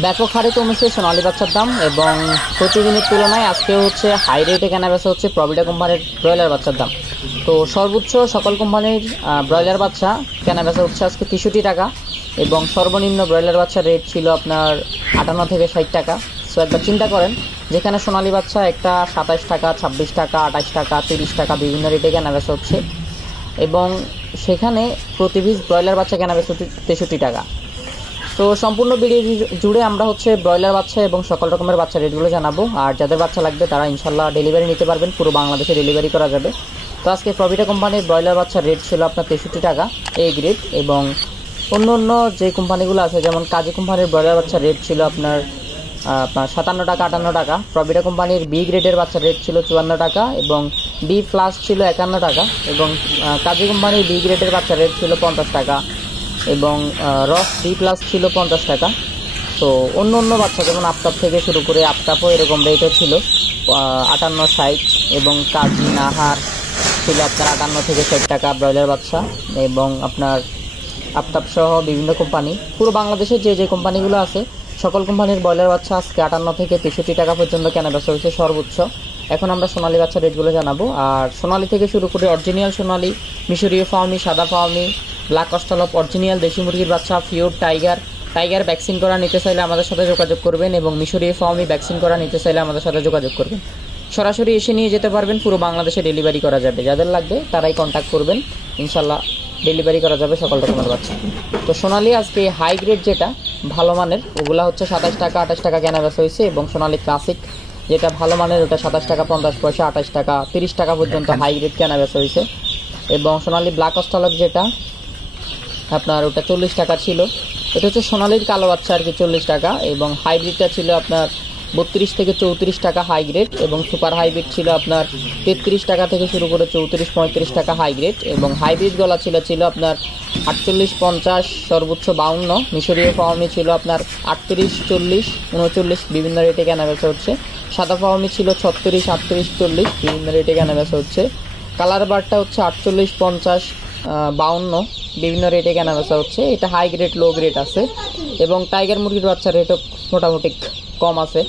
ব্যাপক হারে কমেছে সোনালী বাচ্চার দাম এবং প্রতিদিনের তুলনায় আজকে হচ্ছে হাই রেটে কেনা বেচা হচ্ছে প্রভিডা কোম্পানির ব্রয়লার বাচ্চার দাম। তো সর্বোচ্চ সকল কোম্পানির ব্রয়লার বাচ্চা কেনা বেচা হচ্ছে আজকে 63 টাকা এবং সর্বনিম্ন ব্রয়লার বাচ্চার রেট ছিল আপনার 58 থেকে 60 টাকা। সো একবার চিন্তা করেন, যেখানে সোনালী বাচ্চা একটা 27 টাকা, 26 টাকা, 28 টাকা, 30 টাকা বিভিন্ন রেটে কেনা বেচা হচ্ছে এবং সেখানে প্রতি পিস ব্রয়লার বাচ্চা কেনা বেচা হচ্ছে 63 টাকা। তো সম্পূর্ণ ভিডিও জুড়ে আমরা হচ্ছে ব্রয়লার বাচ্চা এবং সকল রকমের বাচ্চা রেটগুলো জানাবো। আর যাদের বাচ্চা লাগবে তারা ইনশাল্লাহ ডেলিভারি নিতে পারবেন, পুরো বাংলাদেশে ডেলিভারি করা যাবে। তো আজকে প্রভিডা কোম্পানির ব্রয়লার বাচ্চার রেট ছিল আপনার 63 টাকা এ গ্রেড এবং অন্য অন্য যে কোম্পানিগুলো আছে যেমন কাজী কোম্পানির ব্রয়লার বাচ্চার রেট ছিল আপনার 57 টাকা, 58 টাকা। প্রভিডা কোম্পানির বি গ্রেডের বাচ্চার রেট ছিল 54 টাকা এবং বি প্লাস ছিল 51 টাকা এবং কাজী কোম্পানির বি গ্রেডের বাচ্চার রেট ছিল 50 টাকা এবং রস বি প্লাস ছিল 50 টাকা। তো অন্য অন্য বাচ্চা যেমন আফতাব থেকে শুরু করে আফতাবও এরকম রেটে ছিল 58, 60 এবং কাজী নাহার ছিল আপনার 58 থেকে 60 টাকা ব্রয়লার বাচ্চা এবং আপনার আফতাব সহ বিভিন্ন কোম্পানি পুরো বাংলাদেশে যে যে কোম্পানিগুলো আছে সকল কোম্পানির ব্রয়লার বাচ্চা আজকে 58 থেকে 63 টাকা পর্যন্ত কেনা বেচা হয়েছে সর্বোচ্চ। এখন আমরা সোনালী বাচ্চা রেটগুলো জানাবো। আর সোনালী থেকে শুরু করে অরিজিনাল সোনালী, মিশরীয় ফার্মি, সাদা ফার্মি, ব্ল্যাক অস্ট্রালপ, অরিজিনাল দেশি মুরগির বাচ্চা, পিওর টাইগার ভ্যাকসিন করা নিতে চাইলে আমাদের সাথে যোগাযোগ করবেন এবং মিশরীয় ফার্মি ভ্যাকসিন করা নিতে চাইলে আমাদের সাথে যোগাযোগ করবেন। সরাসরি এসে নিয়ে যেতে পারবেন, পুরো বাংলাদেশে ডেলিভারি করা যাবে। যাদের লাগবে তারাই কন্ট্যাক্ট করবেন, ইনশাল্লাহ ডেলিভারি করা যাবে সকল রকমের বাচ্চা। তো সোনালী আজকে হাই গ্রেড যেটা ভালো মানের ওগুলা হচ্ছে 27 টাকা, 28 টাকা কেনা বেচা হয়েছে এবং সোনালী ক্লাসিক যেটা ভালো মানের ওটা 27 টাকা 50 পয়সা, 28 টাকা, 30 টাকা পর্যন্ত হাই গ্রেড কেনা বেচা হয়েছে এবং সোনালী ব্ল্যাক অস্ট্রালপ যেটা আপনার ওটা 40 টাকা ছিল। এটা হচ্ছে সোনালীর কালো বাচ্চা আর কি 40 টাকা এবং হাইব্রিডটা ছিল আপনার 32 থেকে 34 টাকা হাই গ্রেড এবং সুপার হাইব্রিড ছিল আপনার 33 টাকা থেকে শুরু করে 34-35 টাকা হাই গ্রেড এবং হাইব্রিড গলা ছিল আপনার 48-50 সর্বোচ্চ 52। মিশরীয় ফার্মি ছিল আপনার 38-40-39 বিভিন্ন রেটে কেনা বেচা হচ্ছে। সাদা ফার্মি ছিল 36-38-40 বিভিন্ন রেটে কেনা বেচা হচ্ছে। কালার বারটা হচ্ছে 48-50-52 বিভিন্ন রেটে কেনা বেচা হচ্ছে। এটা হাই গ্রেড লো গ্রেড আছে এবং টাইগার মুরগির বাচ্চার রেটও মোটামুটি কম আছে।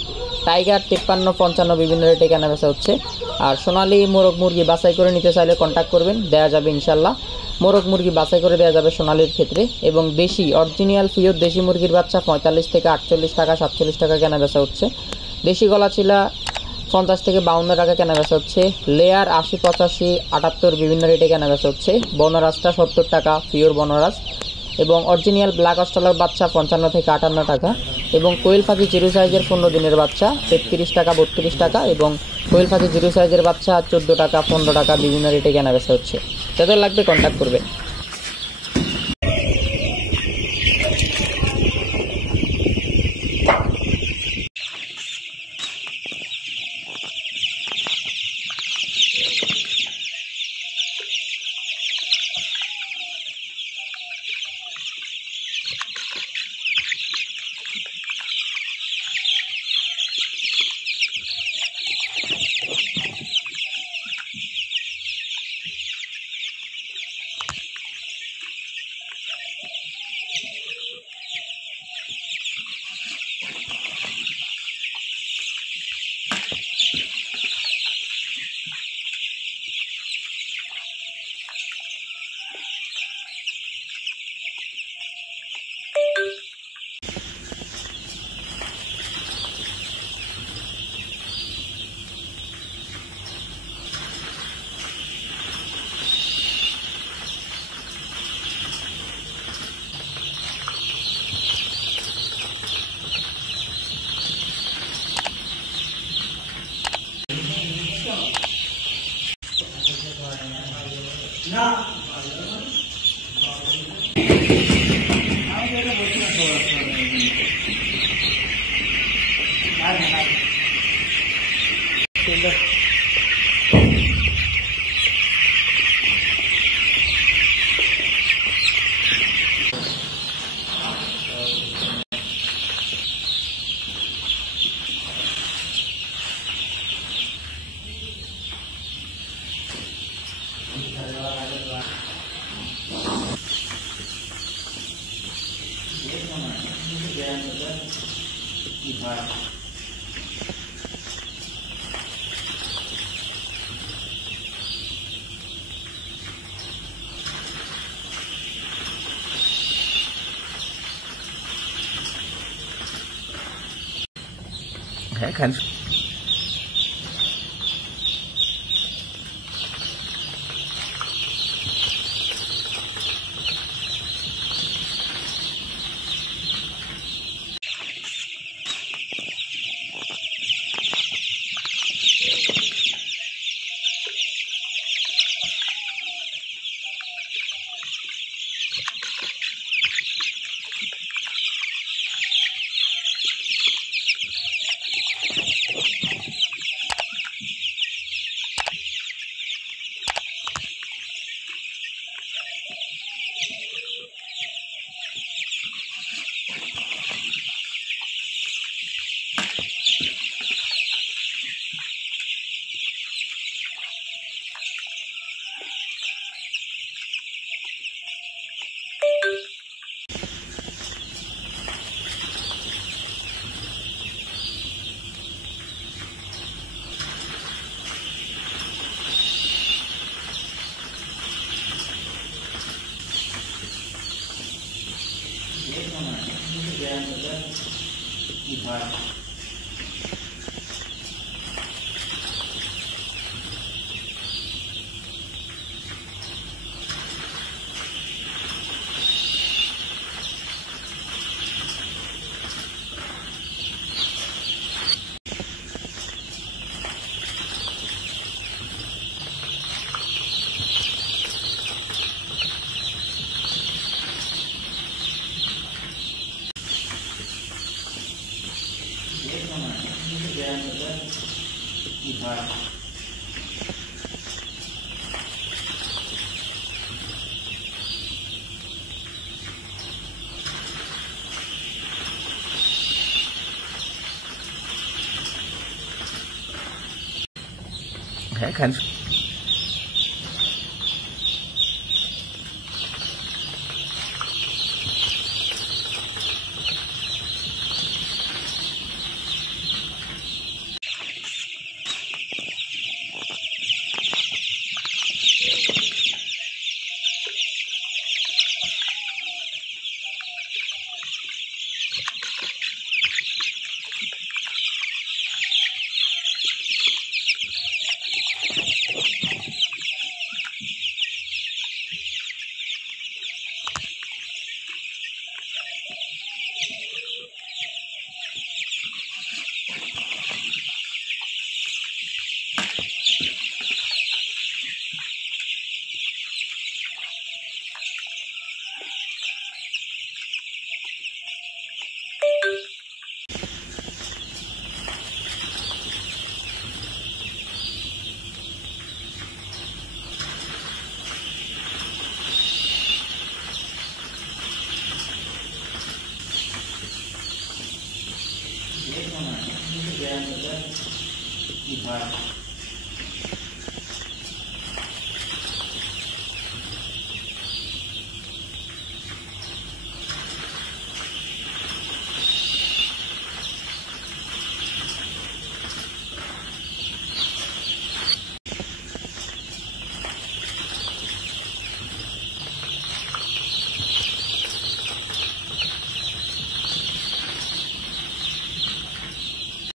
টাইগার 53-55 বিভিন্ন রেটে কেনা বেচা হচ্ছে। আর সোনালী মোরগ মুরগি বাছাই করে নিতে চাইলে কন্ট্যাক্ট করবেন, দেওয়া যাবে ইনশাল্লাহ। মোরগ মুরগি বাছাই করে দেওয়া যাবে সোনালীর ক্ষেত্রে এবং দেশি অরিজিনাল পিওর দেশি মুরগির বাচ্চা 45 থেকে 48 টাকা 47 টাকা কেনা বেচা হচ্ছে। দেশি গলা চিলা 50 থেকে 52 টাকা কেনা বেচা হচ্ছে। লেয়ার 80-85-78 বিভিন্ন রেটে কেনা বেচা হচ্ছে। বনরাজটা 70 টাকা পিওর বনরাজ এবং অরিজিনাল ব্ল্যাক অস্ট্রালপ বাচ্চা 55 থেকে 58 টাকা এবং কোয়েল পাখি জিরো সাইজের 15 দিনের বাচ্চা 33 টাকা 32 টাকা এবং কোয়েল পাখি জিরো সাইজের বাচ্চা 14 টাকা 15 টাকা বিভিন্ন রেটে কেনা বেচা হচ্ছে। যাদের লাগবে কন্ট্যাক্ট করবেন। hãy khẩn Yes, Mama. Ini kerjaan saja. Ibarat.